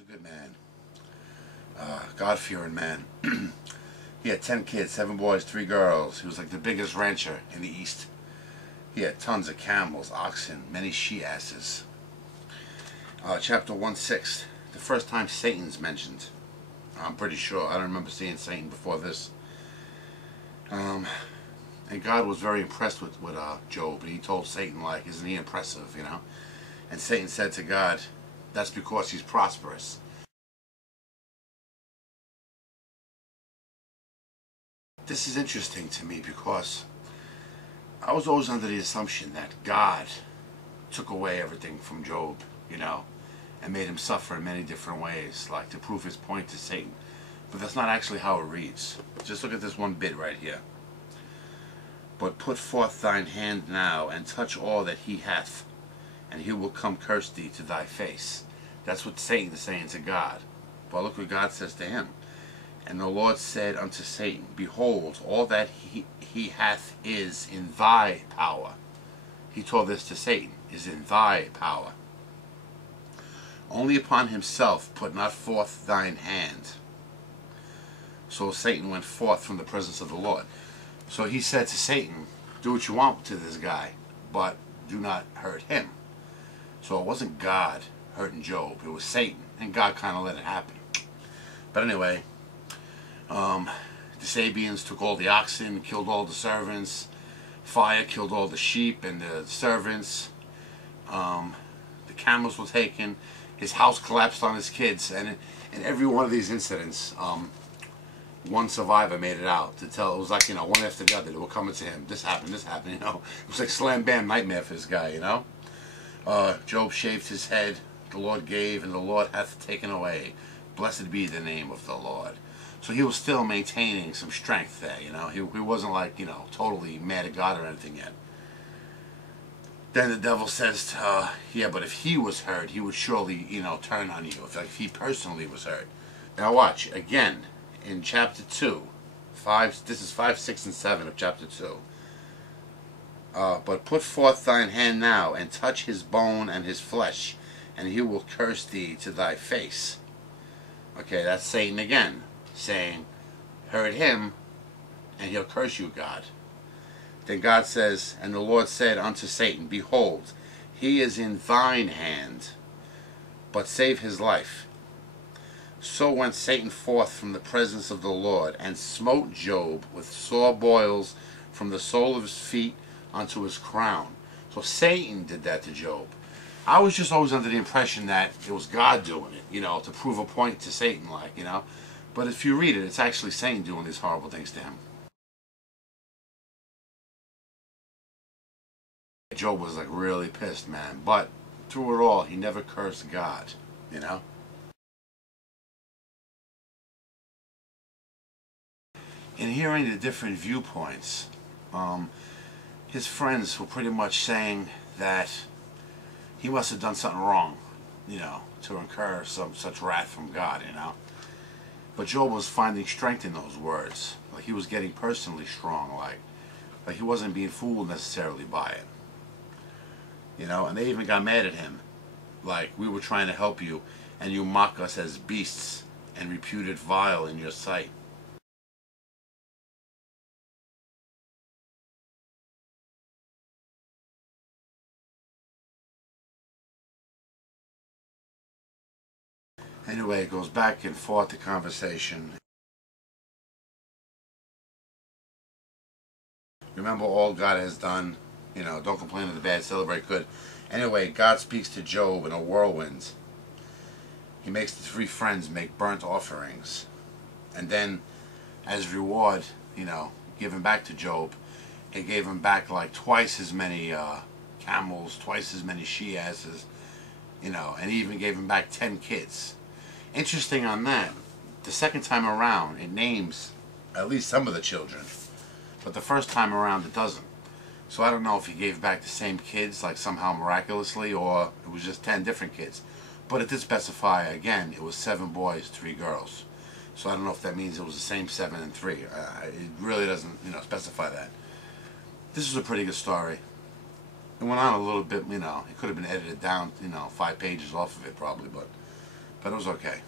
was a good man, God-fearing man. He had 10 kids, 7 boys, 3 girls. He was like the biggest rancher in the East. He had tons of camels, oxen, many she-asses. Chapter 1:6, the first time Satan's mentioned. I'm pretty sure. I don't remember seeing Satan before this. And God was very impressed with Job. And he told Satan, like, isn't he impressive, you know? And Satan said to God, that's because he's prosperous. This is interesting to me because I was always under the assumption that God took away everything from Job, you know, and made him suffer in many different ways, like to prove his point to Satan. But that's not actually how it reads. Just look at this one bit right here. But put forth thine hand now, and touch all that he hath, and he will come curse thee to thy face. That's what Satan is saying to God. But look what God says to him. And the Lord said unto Satan, behold, all that he hath is in thy power. He told this to Satan, is in thy power. Only upon himself put not forth thine hand. So Satan went forth from the presence of the Lord. So he said to Satan, do what you want to this guy, but do not hurt him. So it wasn't God hurting Job, it was Satan, and God kind of let it happen. But anyway, the Sabians took all the oxen, killed all the servants. Fire killed all the sheep and the servants. The camels were taken. His house collapsed on his kids. And in every one of these incidents, one survivor made it out to tell. It was like, you know, one after the other. They were coming to him. This happened, you know. It was like slam bam nightmare for this guy, you know. Job shaved his head. The Lord gave and the Lord hath taken away. Blessed be the name of the Lord. So he was still maintaining some strength there, you know. He wasn't like, you know, totally mad at God or anything yet. Then the devil says, yeah, but if he was hurt, he would surely, you know, turn on you. If he personally was hurt. Now watch, again, in chapter 2, this is 5, 6, and 7 of chapter 2. But put forth thine hand now, and touch his bone and his flesh, and he will curse thee to thy face. Okay, that's Satan again, saying, hurt him, and he'll curse you, God. Then God says, and the Lord said unto Satan, behold, he is in thine hand, but save his life. So went Satan forth from the presence of the Lord, and smote Job with sore boils from the sole of his feet unto his crown. So Satan did that to Job. I was just always under the impression that it was God doing it, you know, to prove a point to Satan, like, you know. But if you read it, it's actually Satan doing these horrible things to him. Job was like really pissed, man. But through it all, he never cursed God, you know. In hearing the different viewpoints, his friends were pretty much saying that he must have done something wrong, you know, to incur such wrath from God, you know. But Job was finding strength in those words. Like he was getting personally strong, like he wasn't being fooled necessarily by it. You know, and they even got mad at him. Like, we were trying to help you, and you mock us as beasts and repute it vile in your sight. Anyway, it goes back and forth, the conversation. Remember all God has done. You know, don't complain of the bad, celebrate good. Anyway, God speaks to Job in a whirlwind. He makes the 3 friends make burnt offerings. And then, as reward, you know, giving back to Job, he gave him back like twice as many camels, twice as many she-asses, you know, and he even gave him back 10 kids. Interesting on that, the second time around, it names at least some of the children. But the first time around, it doesn't. So I don't know if he gave back the same kids, like somehow miraculously, or it was just 10 different kids. But it did specify, again, it was 7 boys, 3 girls. So I don't know if that means it was the same 7 and 3. It really doesn't, you know, specify that. This is a pretty good story. It went on a little bit, you know, it could have been edited down, you know, 5 pages off of it probably, but but it was okay.